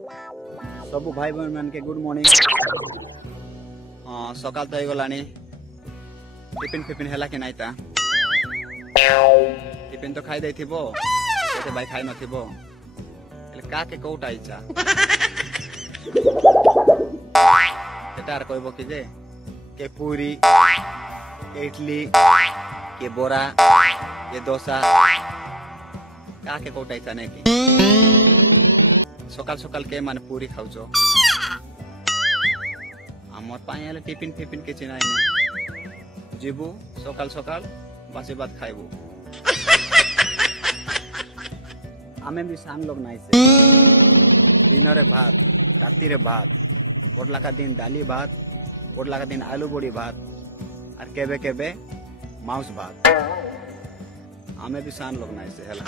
सबू भाई बहन मान के गुड मॉर्निंग। हाँ सकाल तो गलानी टिफिन फिफिन है कि नाई ता टिफिन तो खाई देथिबो तो भाई खाई नथिबो का के कोटा इच्छा एटार कहबो कि जे के पूरी के इडली के बोरा के डोसा का के कोटा इच्छा नहीं थी सकाल सकाल के मान पूरी खाऊचो आमर पाए टिफिन फिफिन किसी ना जीबू सकाल सकाल बासी बात खाइबू आमे भी सांग लोग नाई से दिन रे भात राति रे भात पोटला का दिन दाली भात पोटला का दिन आलू बड़ी भात और केबे केबे मांस भात आमे भी सांग लोग नाई से हेला।